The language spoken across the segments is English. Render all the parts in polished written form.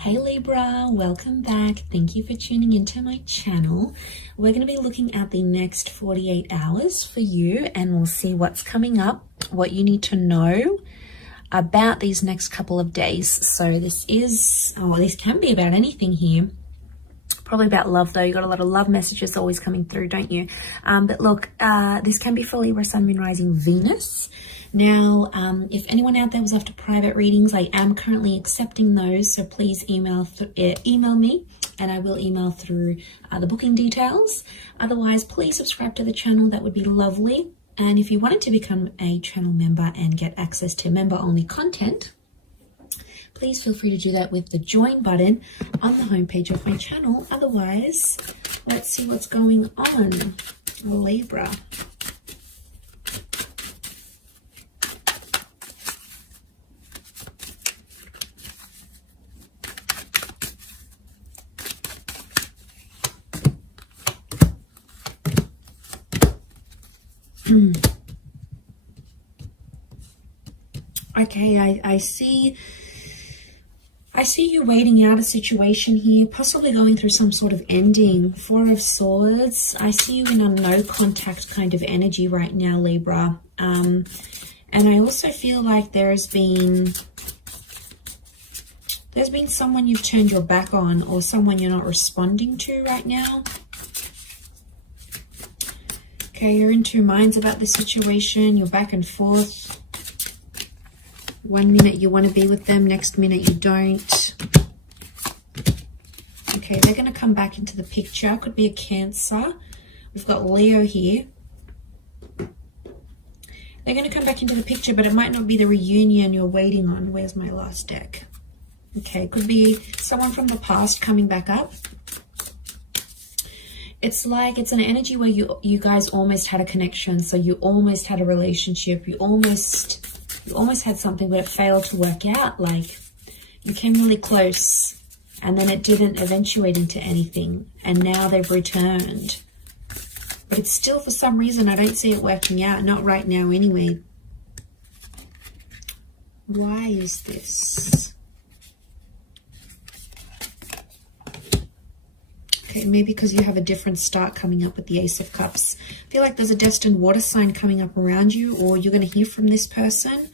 Hey Libra, welcome back. Thank you for tuning into my channel. We're going to be looking at the next 48 hours for you, and we'll see what's coming up, what you need to know about these next couple of days. So this can be about anything here. Probably about love though. You got a lot of love messages always coming through, don't you? But look, this can be for Libra, Sun, Moon, Rising, Venus. Now, if anyone out there was after private readings, I am currently accepting those. So please email me and I will email through the booking details. Otherwise, please subscribe to the channel. That would be lovely. And if you wanted to become a channel member and get access to member-only content, please feel free to do that with the join button on the homepage of my channel. Otherwise, let's see what's going on, Libra. Okay, I see you waiting out a situation here, possibly going through some sort of ending. Four of Swords. I see you in a no contact kind of energy right now, Libra. And I also feel like there's been someone you've turned your back on, or someone you're not responding to right now. Okay, you're in two minds about the situation. You're back and forth. One minute you want to be with them, next minute you don't. Okay, they're going to come back into the picture. Could be a Cancer. We've got Leo here. They're going to come back into the picture, but it might not be the reunion you're waiting on. Where's my last deck? Okay, could be someone from the past coming back up. It's like it's an energy where you guys almost had a connection. So you almost had a relationship. You almost had something, but it failed to work out. Like you came really close and then it didn't eventuate into anything. And now they've returned. But it's still, for some reason, I don't see it working out. Not right now anyway. Why is this? Okay, maybe because you have a different start coming up with the Ace of Cups. I feel like there's a destined water sign coming up around you, or you're going to hear from this person.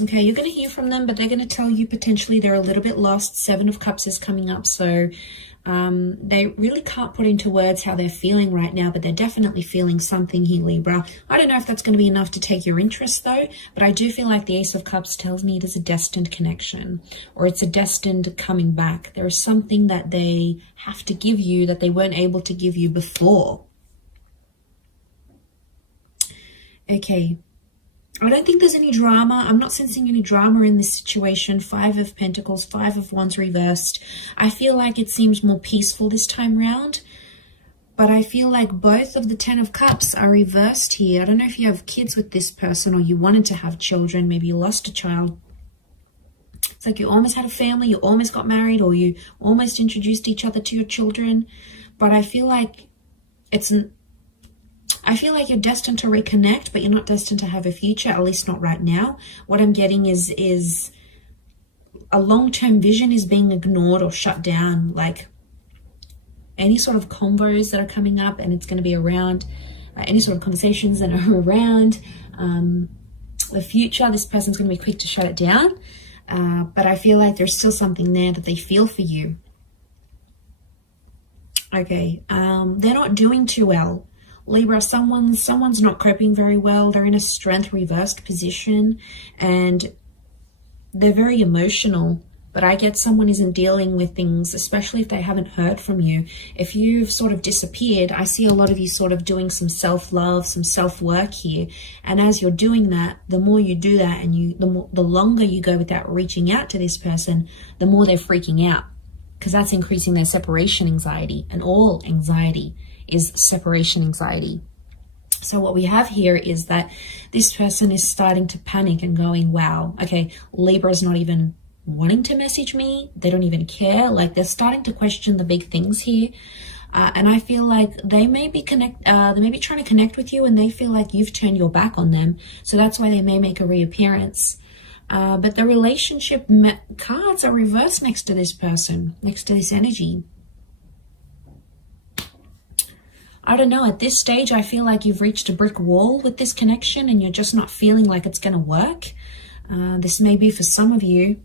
Okay, you're going to hear from them, but they're going to tell you potentially they're a little bit lost. Seven of Cups is coming up, so they really can't put into words how they're feeling right now, but they're definitely feeling something here, Libra. I don't know if that's going to be enough to take your interest, though, but I do feel like the Ace of Cups tells me it is a destined connection, or it's a destined coming back. There is something that they have to give you that they weren't able to give you before. Okay. I don't think there's any drama. I'm not sensing any drama in this situation. Five of Pentacles, Five of Wands reversed. I feel like it seems more peaceful this time round. But I feel like both of the Ten of Cups are reversed here. I don't know if you have kids with this person, or you wanted to have children. Maybe you lost a child. It's like you almost had a family, you almost got married, or you almost introduced each other to your children. But I feel like you're destined to reconnect, but you're not destined to have a future, at least not right now. What I'm getting is a long-term vision is being ignored or shut down. Like any sort of combos that are coming up, and it's going to be around any sort of conversations that are around the future, this person's going to be quick to shut it down. But I feel like there's still something there that they feel for you. Okay, they're not doing too well. Libra, someone's not coping very well. They're in a strength reversed position and they're very emotional. But I get someone isn't dealing with things, especially if they haven't heard from you. If you've sort of disappeared, I see a lot of you sort of doing some self-love, some self-work here. And as you're doing that, the more you do that and the longer you go without reaching out to this person, the more they're freaking out. Because that's increasing their separation anxiety, and all anxiety is separation anxiety. So what we have here is that this person is starting to panic and going, wow, okay, Libra's not even wanting to message me. They don't even care. Like they're starting to question the big things here. And I feel like they may be trying to connect with you, and they feel like you've turned your back on them. So that's why they may make a reappearance. But the relationship cards are reversed next to this person, next to this energy. I don't know, at this stage, I feel like you've reached a brick wall with this connection and you're just not feeling like it's going to work. This may be for some of you.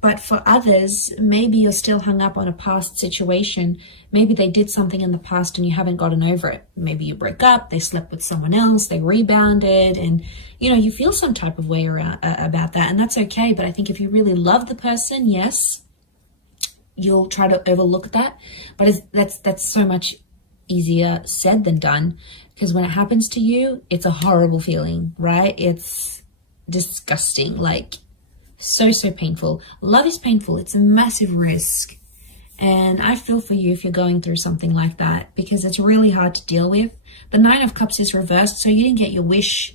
But for others, maybe you're still hung up on a past situation. Maybe they did something in the past and you haven't gotten over it. Maybe you broke up, they slept with someone else, they rebounded, and you feel some type of way about that, and that's okay. But I think if you really love the person, yes, you'll try to overlook that. But that's so much easier said than done, because when it happens to you, it's a horrible feeling, right? It's disgusting, like so painful. Love is painful. It's a massive risk. And I feel for you if you're going through something like that, because it's really hard to deal with. The 9 of Cups is reversed, so you didn't get your wish.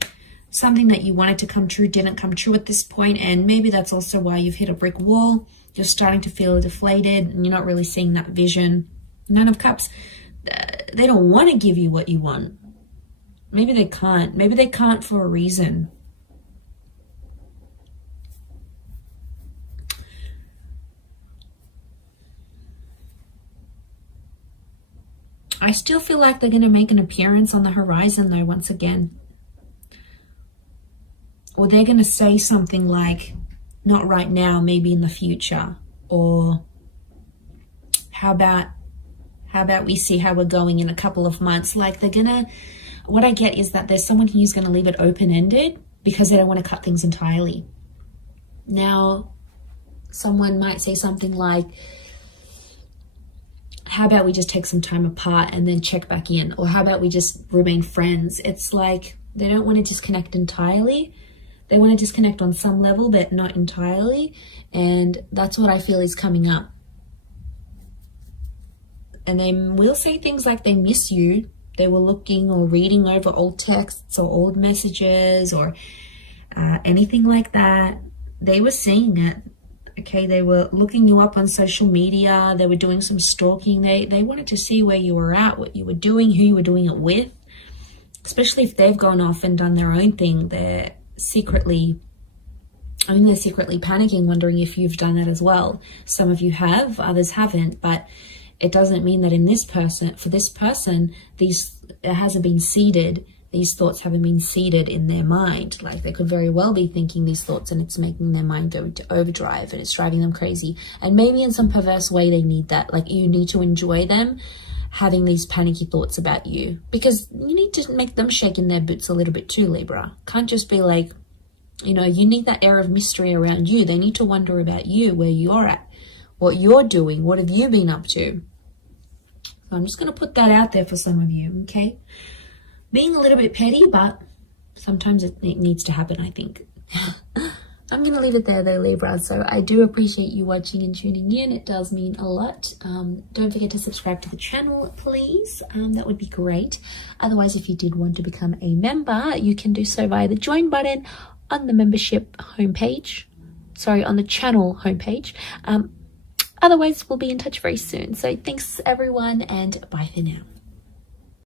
Something that you wanted to come true didn't come true at this point, and maybe that's also why you've hit a brick wall. You're starting to feel deflated, and you're not really seeing that vision. 9 of Cups, they don't want to give you what you want. Maybe they can't. Maybe they can't for a reason. I still feel like they're going to make an appearance on the horizon though, once again. Or they're going to say something like, not right now, maybe in the future. Or how about we see how we're going in a couple of months. Like what I get is that there's someone who's going to leave it open-ended because they don't want to cut things entirely. Now, someone might say something like, how about we just take some time apart and then check back in? Or how about we just remain friends? It's like they don't want to disconnect entirely. They want to disconnect on some level, but not entirely. And that's what I feel is coming up. And they will say things like they miss you. They were looking or reading over old texts or old messages or anything like that. They were seeing it. Okay, they were looking you up on social media. They were doing some stalking. They wanted to see where you were at, what you were doing, who you were doing it with. Especially if they've gone off and done their own thing. They're secretly panicking, wondering if you've done that as well. Some of you have, others haven't. But it doesn't mean that for this person, it hasn't been seeded. These thoughts haven't been seeded in their mind. Like they could very well be thinking these thoughts and it's making their mind go into overdrive and it's driving them crazy. And maybe in some perverse way they need that. Like you need to enjoy them having these panicky thoughts about you, because you need to make them shake in their boots a little bit too, Libra. Can't just be like, you need that air of mystery around you. They need to wonder about you, where you're at, what you're doing, what have you been up to. So I'm just going to put that out there for some of you, okay? Being a little bit petty, but sometimes it needs to happen, I think. I'm going to leave it there though, Libra. So I do appreciate you watching and tuning in. It does mean a lot. Don't forget to subscribe to the channel, please. That would be great. Otherwise, if you did want to become a member, you can do so via the join button on the membership homepage. Sorry, on the channel homepage. Otherwise, we'll be in touch very soon. So thanks everyone, and bye for now.